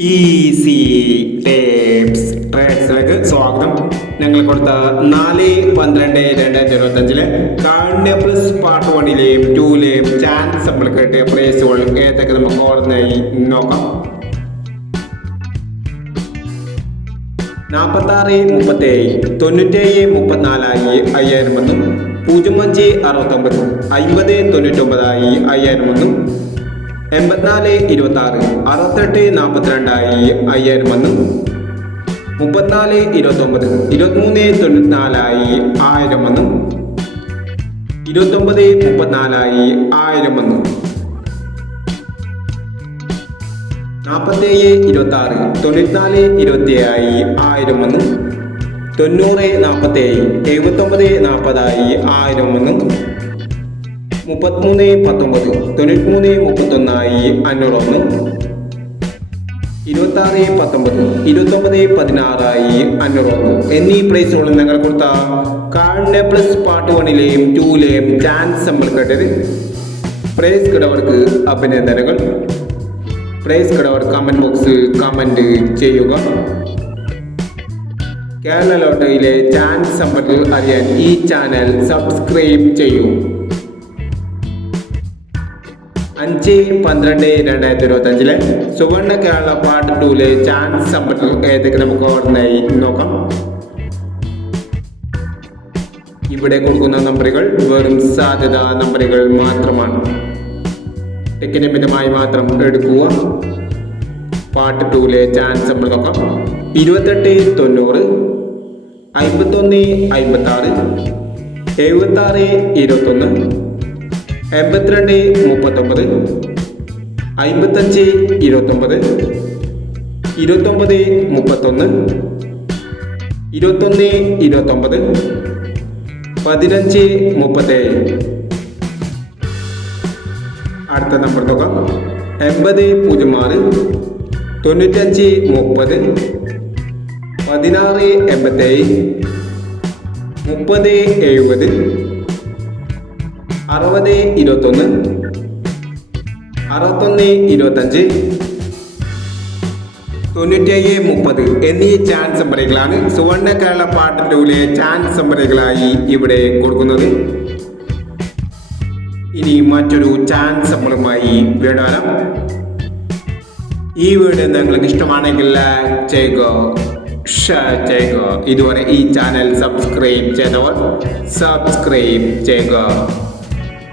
Easy tapes ട്രേഡ്സിലേക്ക് സ്വാഗതം. ഞങ്ങൾ കൊടുത്ത 4/12/2025 കാണ്യ പ്ലസ് പാർട്ട് 1ലെയും 2ലെയും ചാൻസ് നമ്മൾ കിട്ടിയ പ്രൈസുകൾ ഏതൊക്കെ നമുക്ക് ഓർമ്മയായി നോക്കാം. 46-37, 97-34 5000 എന്നും 05-69, 50-99 5000 എന്നും 84-26, 68-42 5000 എന്നും 34-29, 23-94 1000 എന്നും 29-34 1000 എന്നും 47-26, 94-27 1000 എന്നും 90-47, 79-40 1000 എന്നും 33-19, 93-31 500 എന്നും 26-19, 29-16 500 എന്നും എന്നീ പ്രൈസുകൾ ഞങ്ങൾ കൊടുത്ത കാണ്യ പ്ലസ് പാർട്ട് 1ലെയും 2ലെയും ചാൻസ് നമ്മൾ കേട്ടത്. പ്രൈസ് കിടവർക്ക് അഭിനന്ദനങ്ങൾ. പ്രൈസ് കിടവർ കമന്റ് ബോക്സിൽ കമന്റ് ചെയ്യുക. കേരള ലോട്ടറിയിലെ ചാൻസ് സമ്പത്തിൽ അറിയാൻ ഈ ചാനൽ സബ്സ്ക്രൈബ് ചെയ്യൂ. 5/12/2025 സുവർണ കേരള പാർട്ട് 2ലെ ചാൻസ് സമ്പത്തിൽ ഏതൊക്കെ നമുക്ക് ഓർമ്മയായി നോക്കാം. ഇവിടെ കൊടുക്കുന്ന നമ്പറുകൾ വെറും സാധ്യത നമ്പറുകൾ മാത്രമാണ്. ടിക്കറ്റ് മിതമായി മാത്രം എടുക്കുക. പാർട്ട് 2ലെ ചാൻസ് നമ്മൾ നോക്കാം. 28-90, 51-56, 76-21, 82-39, 55-29, 29-31, 21-29, 15-37. അടുത്ത നമ്പർ നോക്കാം. 80-06, 95-30, 16-87, 30-70, 60-21, 61-25, 97-30 എന്നീ ചാൻസ് നമ്പറുകളാണ് സുവർണ കേരള പാർട്ട് 2ലെ ചാൻസ് നമ്പറുകളായി ഇവിടെ കൊടുക്കുന്നത്. ഇനി മറ്റൊരു ചാൻസ് നമ്പറുമായി വീടാം. ഈ വീഡിയോ നിങ്ങൾക്ക് ഇഷ്ടമാണെങ്കിൽ ലൈക്ക് ചെയ്യുക, ഷെയർ ചെയ്യുക. ഇതുവരെ ഈ ചാനൽ സബ്സ്ക്രൈബ് ചെയ്തവർ സബ്സ്ക്രൈബ് ചെയ്യുക.